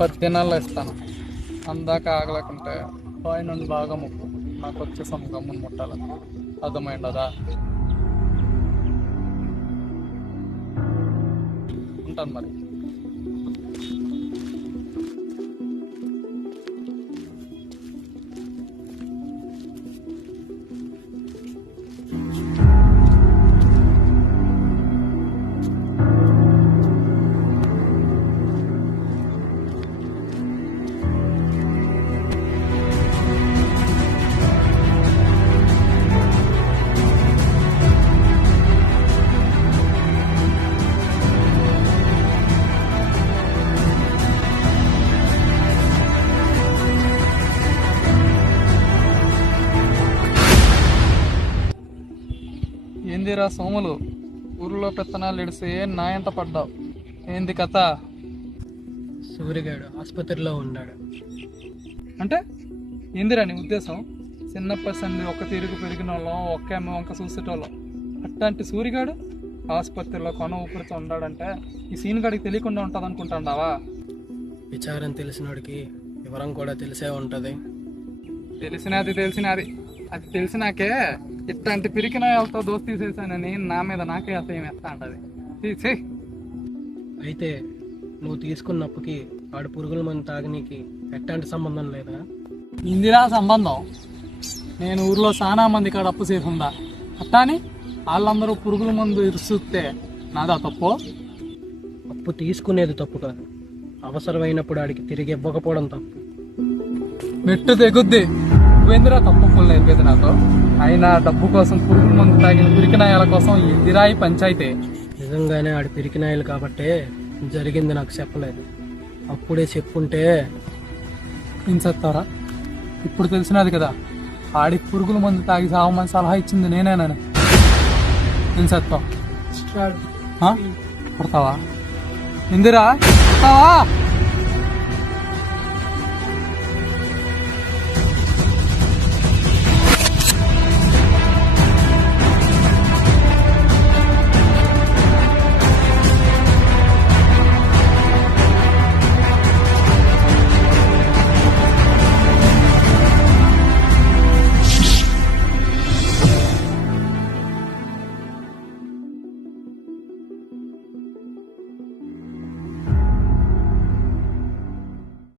10 దినాల్లో ఇస్తాను. అందాక ఆగలేకుంటే పైన బాగా ముక్కు, నాకు వచ్చే గమ్మును ముట్టాలని. అర్థమైండదా? ఉంటాను మరి. ఏందిరా సోములు, ఊరిలో పెత్తనాలు ఇడిసి నా ఎంత పడ్డావు? ఏంది కథ? సూర్యగాడు ఆసుపత్రిలో ఉన్నాడు. అంటే ఏందిరా నీ ఉద్దేశం? చిన్నప్పటి సంది ఒక్క తిరుగు పెరిగిన వాళ్ళం, ఒక్క అమ్మ వంక చూసేటోళ్ళం. అట్లాంటి సూర్యగాడు ఆసుపత్రిలో కొన ఊపిరితో ఉన్నాడంటే ఈ సీన్ గడికి తెలియకుండా ఉంటుంది అనుకుంటాండావా? విచారం తెలిసినోడికి వివరం కూడా తెలిసే ఉంటది. తెలిసినది అది తెలిసినాకే ఇట్లాంటి పిరికిన వాళ్ళతో దోస్తీ చేశానని నా మీద నాకే అసహ్యం వేస్తా ఉంటది. తీసే. అయితే నువ్వు తీసుకున్నప్పుకి వాడు పురుగుల మందు తాగనీకి ఎట్లాంటి సంబంధం లేదా? ఇందిరా సంబంధం. నేను ఊర్లో చాలా మంది కాడ అప్పు చేసి ఉందా, అట్టాని వాళ్ళందరూ పురుగుల మందు ఇరుస్తే నాదా తప్పు? అప్పు తీసుకునేది తప్పు కాదు, అవసరమైనప్పుడు వాడికి తిరిగి ఇవ్వకపోవడం తప్పు. మెట్టు తెగుద్ది. నువ్వేందిరా తప్పు ఫుల్ నేర్పేది నాతో? అయినా డబ్బు కోసం పురుగుల మందు తాగిన పిరికినాయాల కోసం ఇందిరాయి పంచాయితీ. నిజంగానే ఆడి పిరికినాయలు కాబట్టే జరిగింది నాకు చెప్పలేదు. అప్పుడే చెప్పుంటే ఏం చెప్తారా? ఇప్పుడు తెలిసినది కదా ఆడికి పురుగుల మందు తాగి సావమని సలహా ఇచ్చింది నేనేనని. ఏం చెప్తావు? కొడతావా ఇందిరా? కొడతావా?